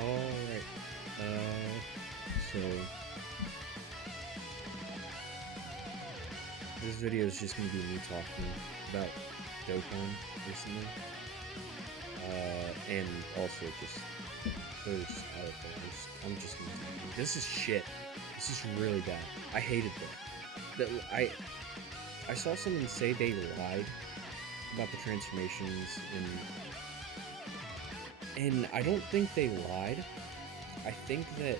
Alright. So this video is just gonna be me talking about Dokkan recently. And also just there's I'm just gonna this is shit. This is really bad. I hated this. I saw someone say they lied about the transformations and I don't think they lied. I think that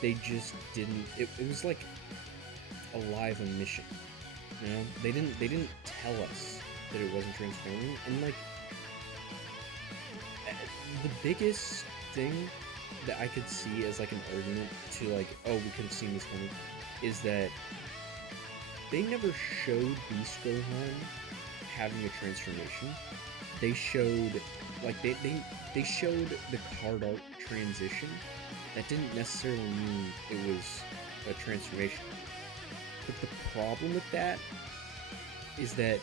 they just didn't it was like a live omission. You know? They didn't tell us that it wasn't transforming, and like the biggest thing that I could see as like an argument to like, oh, we could have seen this coming, is that they never showed Beast Gohan having a transformation. They showed like they showed the card art transition. That didn't necessarily mean it was a transformation. But the problem with that is that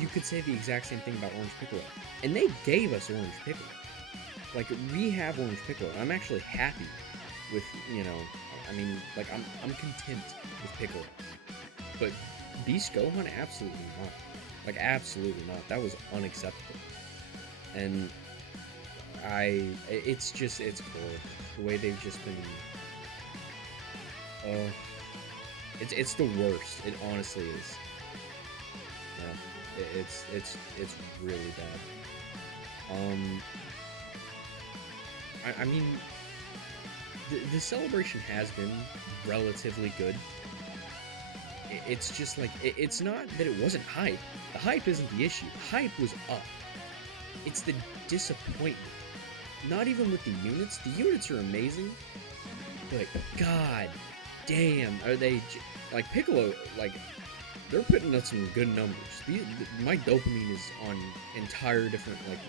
you could say the exact same thing about Orange Piccolo. And they gave us Orange Piccolo. Like, we have Orange Piccolo. I'm actually happy with, you know, I mean, like, I'm content with Piccolo. But Beast Gohan, absolutely not. Like, absolutely not. That was unacceptable. And it's cool. The way they've just been, it's the worst. It honestly is. Yeah, it's really bad. I mean, the celebration has been relatively good. It's just like it's not that it wasn't hype. The hype isn't the issue. The hype was up. It's the disappointment. Not even with the units. The units are amazing, but god damn, are they like Piccolo? Like, they're putting up some good numbers. My dopamine is on entire different like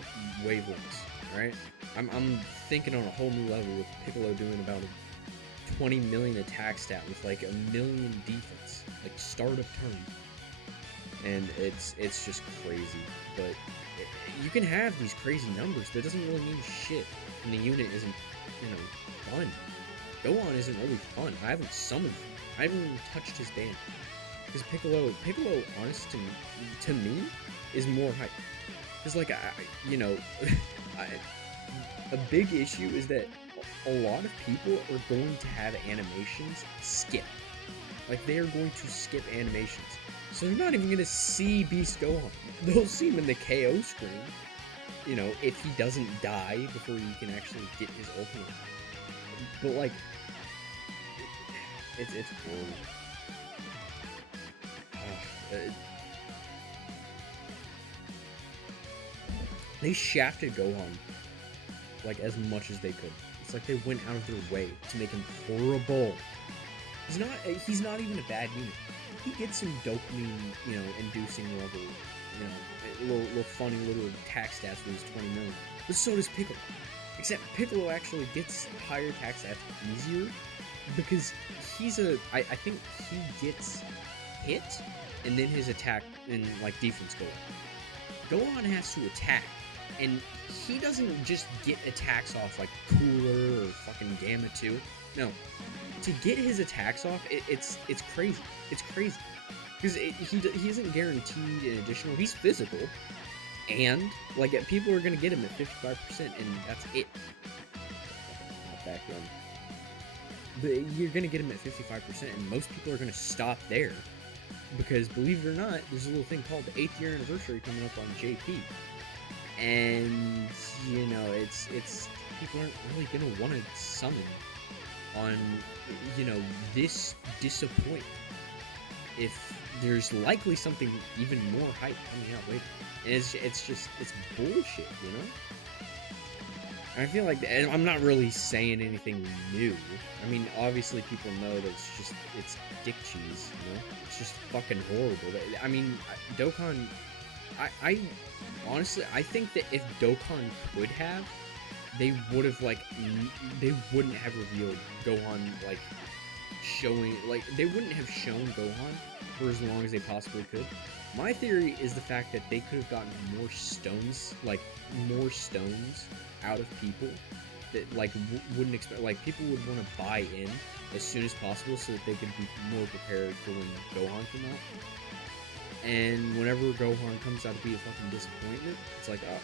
wavelengths. Right? I'm thinking on a whole new level with Piccolo doing about a 20 million attack stat with like 1,000,000 defense, like start of turn, and it's just crazy. But you can have these crazy numbers, but it doesn't really mean shit. And the unit isn't, you know, fun. Gohan isn't really fun. I haven't summoned him. I haven't even touched his band. Because Piccolo, honest to me, is more hype. Because, like, you know, a big issue is that a lot of people are going to have animations skip. Like, they are going to skip animations. So they're not even going to see Beast Gohan. They'll see him in the KO screen, you know, if he doesn't die before you can actually get his ultimate. But, like, it's horrible. They shafted Gohan, like, as much as they could. It's like they went out of their way to make him horrible. He's not even a bad unit. He gets some dopamine, you know, inducing level, you know, little funny little attack stats with his 20 million. But so does Piccolo. Except Piccolo actually gets higher attack stats easier because I think he gets hit and then his attack and like defense go up. Gohan has to attack, and he doesn't just get attacks off like Cooler or fucking Gamma 2. No. To get his attacks off, it's crazy. It's crazy. Because he isn't guaranteed an additional. He's physical. And, like, people are going to get him at 55%, and that's it. Not back then. But you're going to get him at 55%, and most people are going to stop there. Because, believe it or not, there's a little thing called the 8th year anniversary coming up on JP. And, you know, it's people aren't really going to want to summon on, you know, this disappointment if there's likely something even more hype coming out later. And it's bullshit, you know? I feel like, and I'm not really saying anything new. I mean, obviously people know that it's dick cheese, you know? It's just fucking horrible. I mean, Dokkan, I honestly, I think that if Dokkan could have, they would have, like, they wouldn't have revealed Gohan, like, showing, like, they wouldn't have shown Gohan for as long as they possibly could. My theory is the fact that they could have gotten more stones, like, more stones out of people that like wouldn't expect, like people would want to buy in as soon as possible so that they could be more prepared for when Gohan came out. And whenever Gohan comes out to be a fucking disappointment, it's like, oh,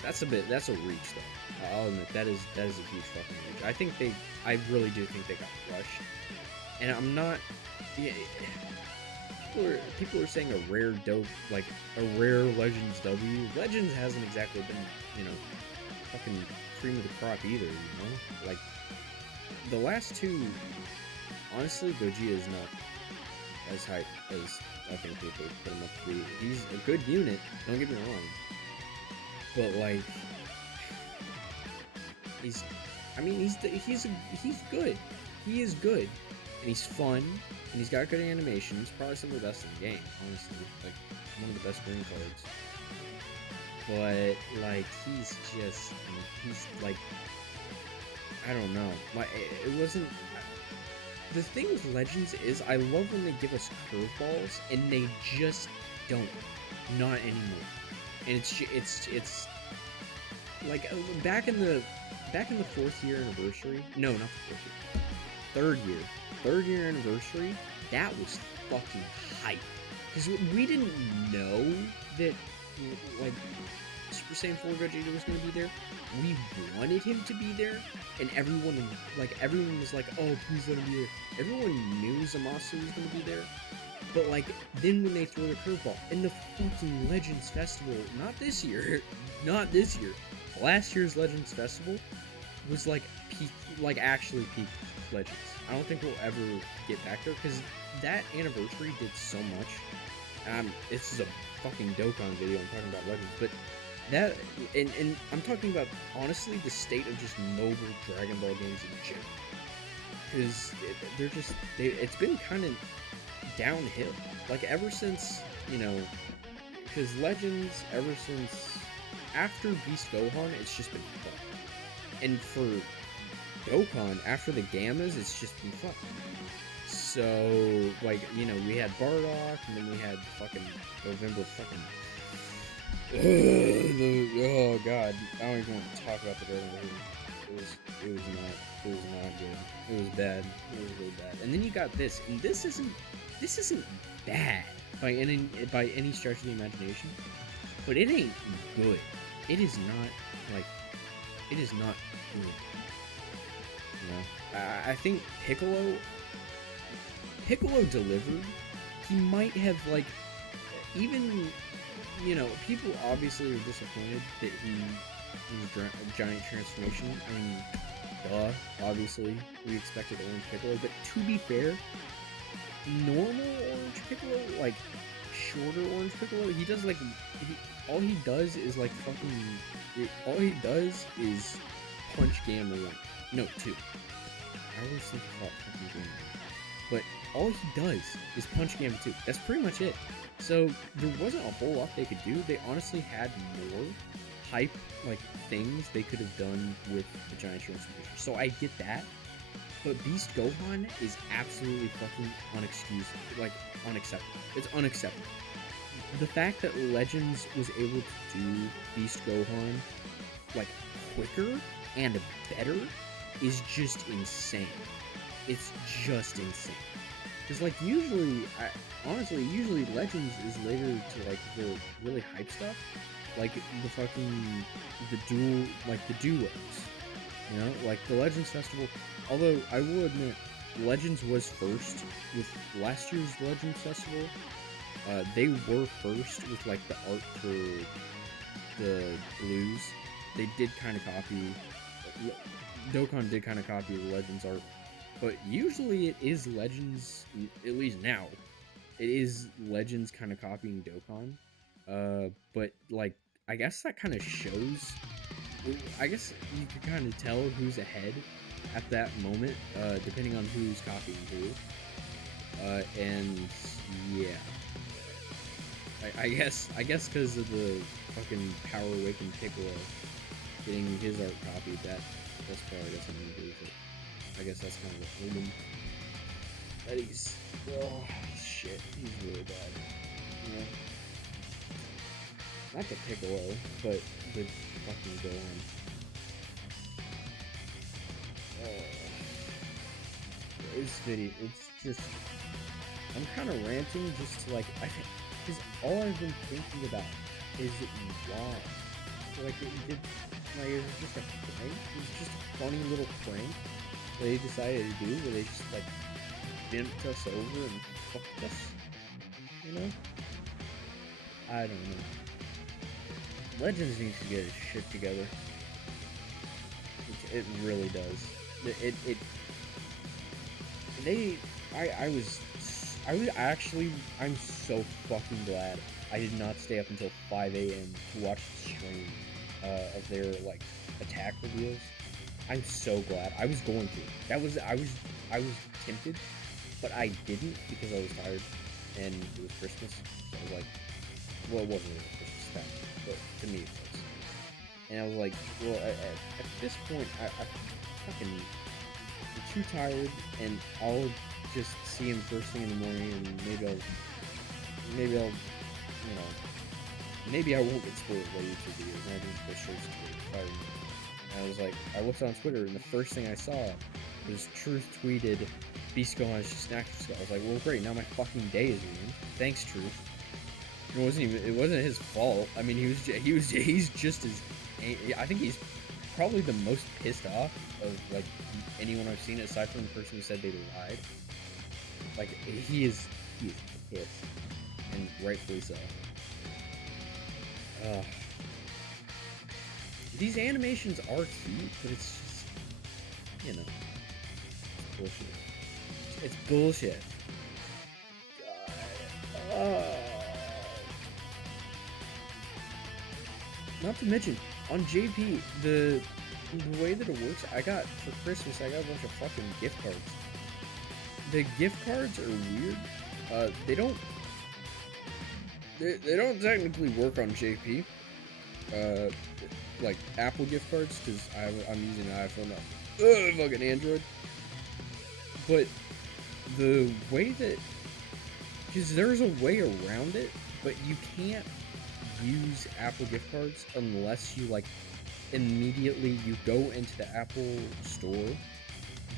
that's a reach though. I'll admit that is a huge fucking reach. I really do think they got rushed, and I'm not. Yeah, people are saying a rare Legends W. Legends hasn't exactly been, you know, fucking cream of the crop either. You know, like the last two. Honestly, Gogeta is not as hype as I think people put him up to be. He's a good unit. Don't get me wrong, but like he's good. He is good, and he's fun, and he's got good animation. He's probably some of the best in the game, honestly. Like one of the best green cards. But like he's like, I don't know. Like it wasn't. The thing with Legends is I love when they give us curveballs and they just don't. Not anymore. And it's like back in the 4th year anniversary. No, not the 4th year. Third year anniversary. That was fucking hype. Because we didn't know that like Super Saiyan 4 Gogeta was going to be there. We wanted him to be there, and everyone was like, oh, please let him be there. Everyone knew Zamasu was going to be there, but like, then when they throw the curveball, in the fucking Legends Festival, not this year, last year's Legends Festival was like peak, like actually peak Legends. I don't think we'll ever get back there, because that anniversary did so much. This is a fucking Dokkan video, I'm talking about Legends, but that, and I'm talking about, honestly, the state of just mobile Dragon Ball games in general. Because it's been kind of downhill. Like, ever since, you know, because Legends, ever since, after Beast Gohan, it's just been fun. And for Dokkan, after the Gammas, it's just been fun. So, like, you know, we had Bardock, and then we had fucking November fucking... oh god, I don't even want to talk about the Dragon Ball. It was not good. It was bad. It was really bad. And then you got this, and this isn't bad by any stretch of the imagination, but it ain't good. It is not good. You know, I think Piccolo delivered. He might have, like, even, you know, people obviously are disappointed that he was a giant transformation. I mean, duh, obviously, we expected Orange Piccolo, but to be fair, normal Orange Piccolo, like, shorter Orange Piccolo, he does, like, all he does is, like, all he does is punch Gamma 1. No, 2. I always think about fucking Gamma 1. But all he does is punch Gamma 2. That's pretty much it. So there wasn't a whole lot they could do. They honestly had more hype, like, things they could have done with the giant transformation. So I get that. But Beast Gohan is absolutely fucking unacceptable. It's unacceptable. The fact that Legends was able to do Beast Gohan, like, quicker and better is just insane. It's just insane. Because, like, usually Legends is later to, like, the really hype stuff. Like, the duos. You know? Like, the Legends Festival. Although, I will admit, Legends was first with last year's Legends Festival. They were first with, like, the art for the blues. They did kind of copy... Dokkan did kind of copy the Legends art. But usually it is Legends, at least now, it is Legends kind of copying Dokkan. But, like, I guess that kind of shows... I guess you can kind of tell who's ahead at that moment, depending on who's copying who. And, yeah. I guess because of the fucking Power Awakened Piccolo getting his art copied, that's probably got something to do with it. I guess that's kind of what told him that he's... Oh, shit. He's really bad. Yeah. Not the Piccolo, but the fucking Gohan. This video, it's just, I'm kind of ranting just to like, because all I've been thinking about is why. Like, it was just a prank. It was just a funny little prank that they decided to do, where they just like bent us over and fucked us. You know? I don't know. Legends needs to get its shit together. It really does. I'm so fucking glad I did not stay up until 5 a.m. to watch the stream of their like attack reveals. I'm so glad. I was going to. I was tempted, but I didn't because I was tired and it was Christmas. So I was like, well, it wasn't really Christmas time, but to me it was. And I was like, well, at this point, I'm too tired, and I'll just see him first thing in the morning, and maybe I'll, you know, maybe I won't get spoiled by YouTube videos, and I can just go straight to Twitter. And I was like, I looked on Twitter, and the first thing I saw was Truth tweeted, Beast Gohan is just an active skull. I was like, well, great, now my fucking day is ruined. Thanks, Truth. It wasn't his fault. I mean, he's just as, I think he's probably the most pissed off of like anyone I've seen, aside from the person who said they lied. Like, he is pissed, and rightfully so. These animations are cute, but it's just, you know, it's bullshit. It's bullshit. God. Not to mention, on JP, the way that it works, for Christmas, I got a bunch of fucking gift cards. The gift cards are weird. They don't technically work on JP. Like Apple gift cards, because I'm using an iPhone, not fucking Android. But the way that, because there's a way around it, but you can't use Apple gift cards unless you like immediately you go into the Apple store,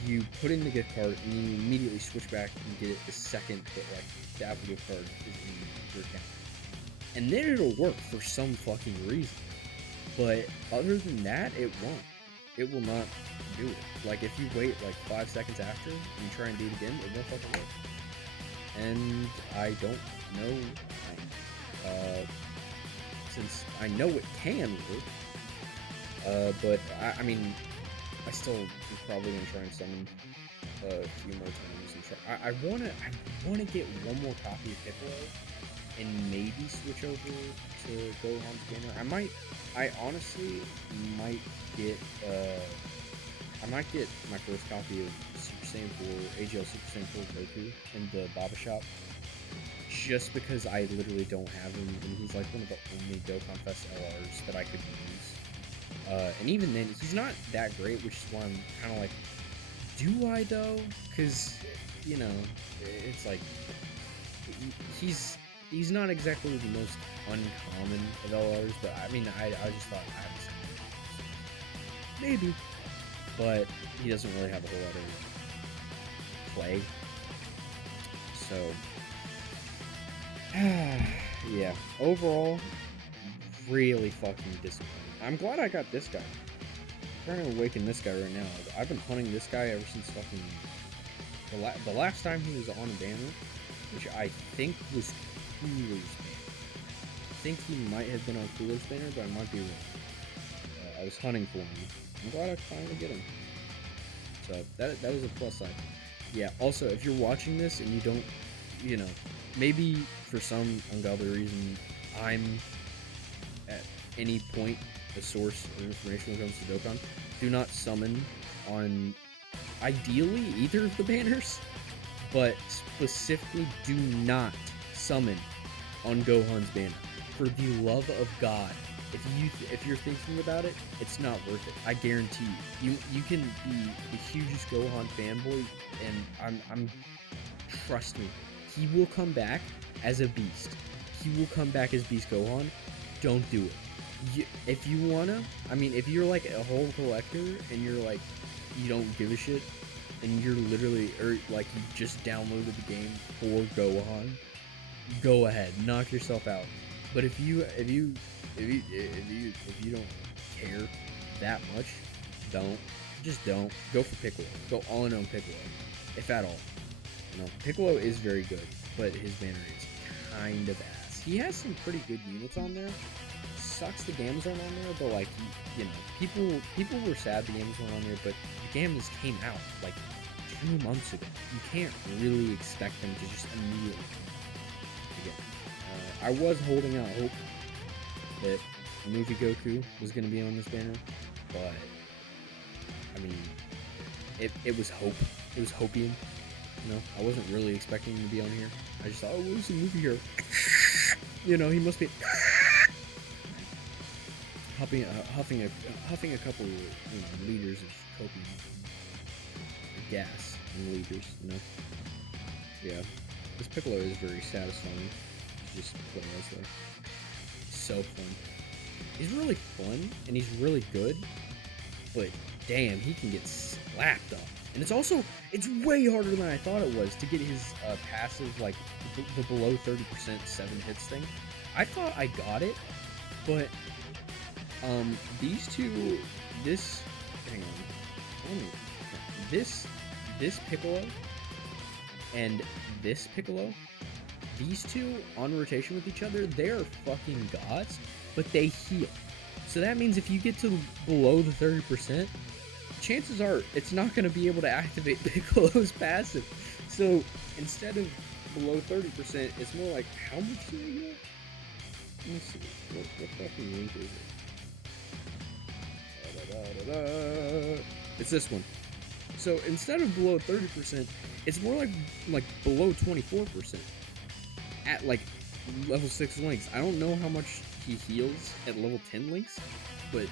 you put in the gift card, and you immediately switch back and get it the second that like the Apple gift card is in your account, and then it'll work for some fucking reason. But other than that, it won't. It will not do it. Like, if you wait like 5 seconds after and you try and do it again, it won't fucking work. And I don't know why. Since I know it can work, but I mean, I still am probably gonna try and summon a few more times and try. I wanna get one more copy of Piccolo and maybe switch over to Gohan's banner. I honestly might get my first copy of Super Saiyan 4, AGL Super Saiyan 4 Goku in the Baba shop, just because I literally don't have him, and he's like one of the only Dokkan Fest LRs that I could use. And even then, he's not that great, which is why I'm kind of like, do I though? Because, you know, it's like, he's not exactly the most uncommon of LRs, but I mean, I just thought I haven't seen him. Maybe. But he doesn't really have a whole lot of play. So, yeah, overall, really fucking disappointed. I'm glad I got this guy. I'm trying to awaken this guy right now. I've been hunting this guy ever since fucking the last time he was on a banner, which I think was Cooler's banner. I think he might have been on Cooler's banner, but I might be wrong. I was hunting for him. I'm glad I finally get him. So that was a plus side. Yeah, also, if you're watching this and you don't, you know, maybe for some ungodly reason, I'm at any point a source of information when it comes to Dokkan, do not summon on, ideally, either of the banners, but specifically do not summon on Gohan's banner. For the love of God, if you're thinking about it, it's not worth it. I guarantee you. You can be the hugest Gohan fanboy, and I'm trust me, he will come back as a beast. He will come back as Beast Gohan. Don't do it. If you wanna, I mean, if you're like a whole collector and you're like, you don't give a shit, and you're literally, or like you just downloaded the game for Gohan, go ahead, knock yourself out. But if you don't care that much, don't go for Piccolo. Go all in on Piccolo, if at all. You know, Piccolo is very good, but his banner is kind of ass. He has some pretty good units on there. Sucks the games aren't on there, but like, you know, people were sad the games weren't on there, but the games came out like 2 months ago. You can't really expect them to just immediately come again. I was holding out hope that movie Goku was going to be on this banner, but I mean, it was hope. It was hopium. You know, I wasn't really expecting him to be on here. I just thought, oh, where's the movie here? You know, he must be huffing a couple, you know, liters of copium gas in liters. You know, yeah. This Piccolo is very satisfying to just play as though. So fun. He's really fun and he's really good, but damn, he can get slapped up. And it's way harder than I thought it was to get his passive, like, the below 30% 7 hits thing. I thought I got it, but, these two, hang on, this Piccolo and this Piccolo, these two on rotation with each other, they're fucking gods, but they heal. So that means if you get to below the 30%, chances are it's not going to be able to activate Piccolo's passive. So instead of below 30%, it's more like, how much do they heal? Let me see. What fucking link is it? It's this one. So instead of below 30%, it's more like below 24% at like level 6 links. I don't know how much he heals at level 10 links, but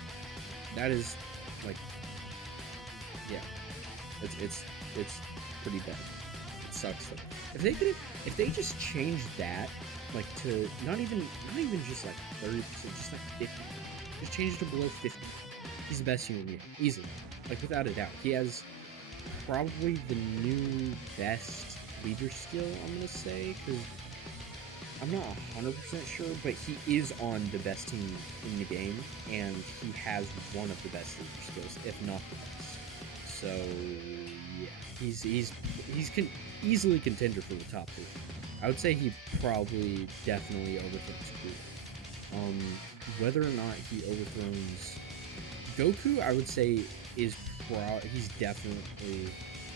that is like, yeah, it's pretty bad. It sucks though. If they just change that, like, to not even just like 30%, just like 50, just change it to below 50. He's the best unit here, easily, like without a doubt. He has probably the new best leader skill, I'm gonna say, because I'm not 100% sure, but he is on the best team in the game, and he has one of the best leader skills, if not the best. So yeah, he's easily contender for the top 3. I would say he probably definitely overthrows Goku. Whether or not he overthrows Goku, I would say he's definitely,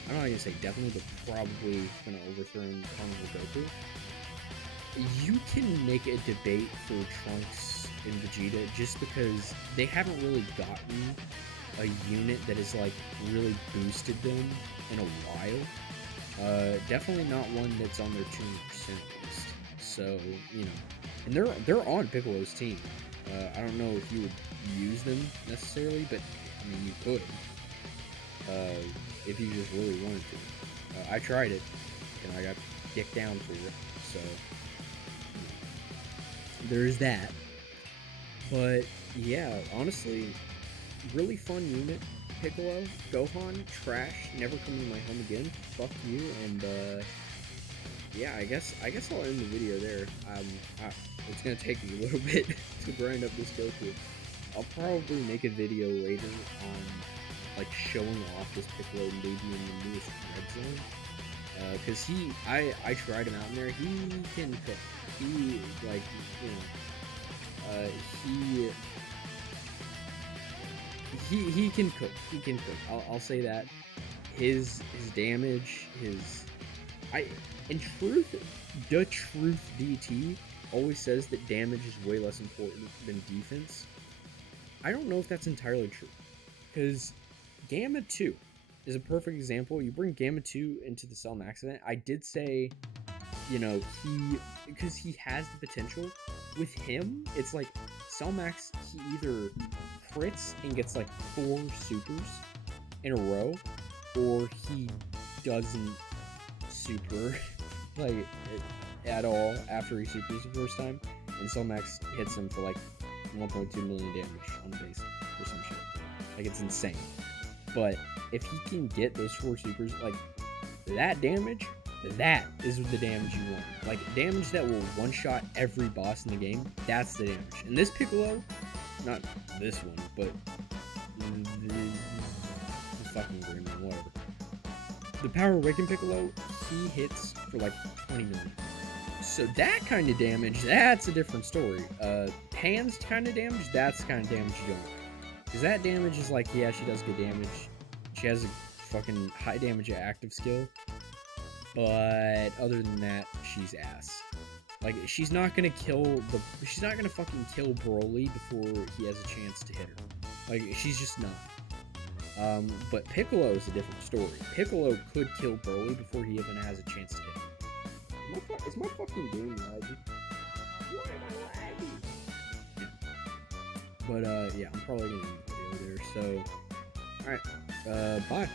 I'm not gonna say definitely, but probably gonna overthrow Carnival Goku. You can make a debate for Trunks and Vegeta just because they haven't really gotten a unit that has like really boosted them in a while. Definitely not one that's on their 200% list. So, you know, and they're on Piccolo's team. I don't know if you would use them necessarily, but I mean you could, if you just really wanted to. I tried it, and I got kicked down for it. So there's that. But yeah, honestly, really fun unit. Piccolo, Gohan, trash, never coming to my home again. Fuck you. And yeah, I guess I'll end the video there. It's gonna take me a little bit to grind up this Goku. I'll probably make a video later on like showing off this Piccolo maybe in the newest Red Zone. Cause I tried him out in there. He can cook. He, like, you know, he can cook. He can cook. I'll say that. His damage, in truth, the truth DT always says that damage is way less important than defense. I don't know if that's entirely true, because Gamma 2 is a perfect example. You bring Gamma 2 into the Cell Max event. I did say, you know, because he has the potential. With him, it's like Cell Max, he either crits and gets like 4 supers in a row, or he doesn't super like at all after he supers the first time, and Cell Max hits him for like 1.2 million damage on the base or some shit. Like, it's insane. But if he can get those 4 supers, like, that damage, that is the damage you want. Like, damage that will one-shot every boss in the game, that's the damage. And this Piccolo, not this one, but the fucking green one, whatever. The Power Awakened Piccolo, he hits for like 20 million. So that kind of damage, that's a different story. Pan's kind of damage, that's the kind of damage you don't want. Because that damage is like, yeah, she does good damage. She has a fucking high damage active skill. But other than that, she's ass. Like, she's not gonna fucking kill Broly before he has a chance to hit her. Like, she's just not. But Piccolo is a different story. Piccolo could kill Broly before he even has a chance to hit him. Is my fucking game laggy? Why am I laggy? Yeah. But, yeah, I'm probably gonna end the video there, so... Alright, bye.